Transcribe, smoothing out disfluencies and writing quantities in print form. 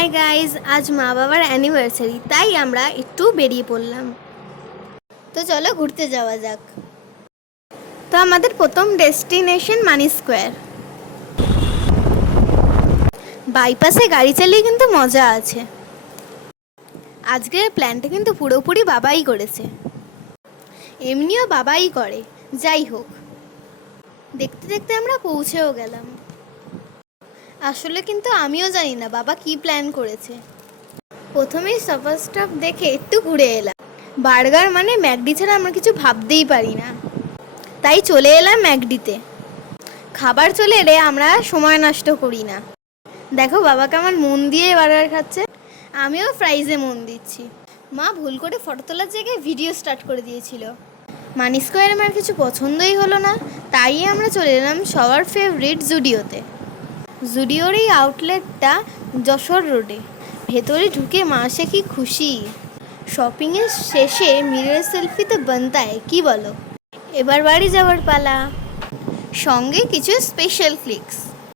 Hi guys, আজ মা বাবার অ্যানিভার্সারি, তাই আমরা একটু বেরিয়ে পড়লাম। তো চলো ঘুরতে যাওয়া যাক। তো আমাদের প্রথম ডেস্টিনেশন মানি স্কোয়ার। বাইপাসে গাড়ি চালিয়ে কিন্তু মজা আছে। আজকের প্ল্যানটা কিন্তু পুরোপুরি বাবাই করেছে, এমনিও বাবাই করে। যাই হোক, দেখতে দেখতে আমরা পৌঁছেও গেলাম। আসলে কিন্তু আমিও জানি না বাবা কি প্ল্যান করেছে। প্রথমেই সাফার স্টপ দেখে একটু ঘুরে এলাম। বার্গার মানে ম্যাকডি ছাড়া আমরা কিছু ভাবতেই পারি না, তাই চলে এলাম ম্যাকডিতে। খাবার চলে এলে আমরা সময় নষ্ট করি না। দেখো বাবা কেমন মন দিয়ে বার্গার খাচ্ছে, আমিও ফ্রাইজে মন দিচ্ছি। মা ভুল করে ফটো তোলার জায়গায় ভিডিও স্টার্ট করে দিয়েছিল। মানি স্কোয়ারে আমার কিছু পছন্দই হলো না, তাই আমরা চলে এলাম সবার ফেভারিট জুডিওতে। জুডিওর এই আউটলেটটা যশোর রোডে। ভেতরে ঢুকে মা সে কি খুশি। শপিংয়ের শেষে মিরর সেলফি তো বানতাই, কি বলো? এবার বাড়ি যাওয়ার পালা, সঙ্গে কিছু স্পেশাল ক্লিকস।